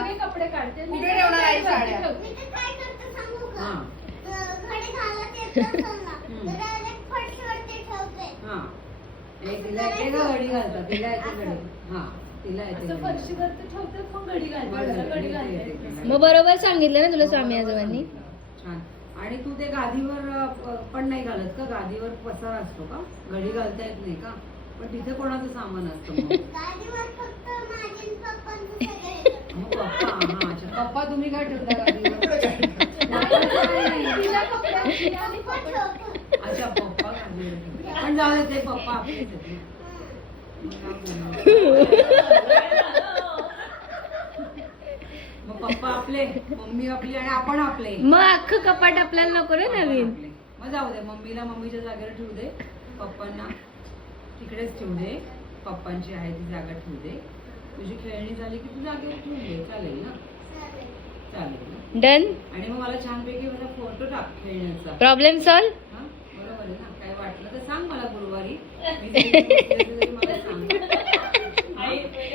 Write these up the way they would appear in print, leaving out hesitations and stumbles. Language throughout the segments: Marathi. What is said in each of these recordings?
सगळे कपडे काढते. कुठे ठेवणार आहे साड्या? मी तर काय करते सांगू का? हा. घडी घालत येत नसेल ना, तर direct फडकीवरती ठेवते. हा. तिला येते का घडी घालता? तिला येते घडी. हा. तिला येते असं घडी. फरशीवरती ठेवते मग घडी घालते. घडी घालते. मग बरोबर सांगितलं ना तुला स्वामी आजोबांनी. छान. आणि तू ते गादीवर पण नाही घालत का? गादीवर पसारा असतो का? घडी घालता येत नाही का? पण तिथे कोणाचं सामान असतं मग? गादीवर फक्त माझी आणि पप्पांचं सगळं येतं. मग पप्पा, हा, अच्छा. पप्पा तुम्ही काय ठेवता गादीवर? तिला कपडे असते आणि पप्पा कपडे. ठेवतो. अच्छा, पप्पा गादीवर ठेवतात. पण जाऊ दे, ते पप्पा आपलेच आहेत ना. मग पप्पा आपले, मम्मी आपली आणि आपण आपले. मग अख्खं कपाट आपल्याला नको रे नवीन. मग जाऊ दे, मम्मीला मम्मीच्या जागेवर ठेवू दे, पप्पांना तिकडेच ठेवू दे, पप्पांची आहे ती जागा ठेवू दे. तुझी खेळणी झाली की तू जागेवर ठेवून दे, चालेल ना? चालेल ना? डन. आणि मग मला छानपैकी मला फोटो टाक खेळण्याचा. Problem solve. हा? बरोबर आहे ना? काय वाटलं तर सांग मला गुरुवारी. मी तिथे बसलेली मला सांग.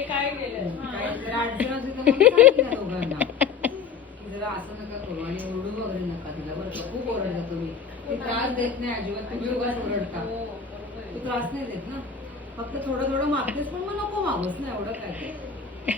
काय केलं? काय जरा अडचण असेल तर मग सांग तिला दोघांना. की जरा असं नका करू आणि ओरडू वगैरे नका तिला, बरं का? खूप ओरडता तुम्ही. ती त्रास देत नाही अजिबात, तुम्ही उगाच ओरडता. तू त्रास नाही देत ना, फक्त थोडं थोडं मागतेस, पण मग नको मागूस ना, एवढं काय ते.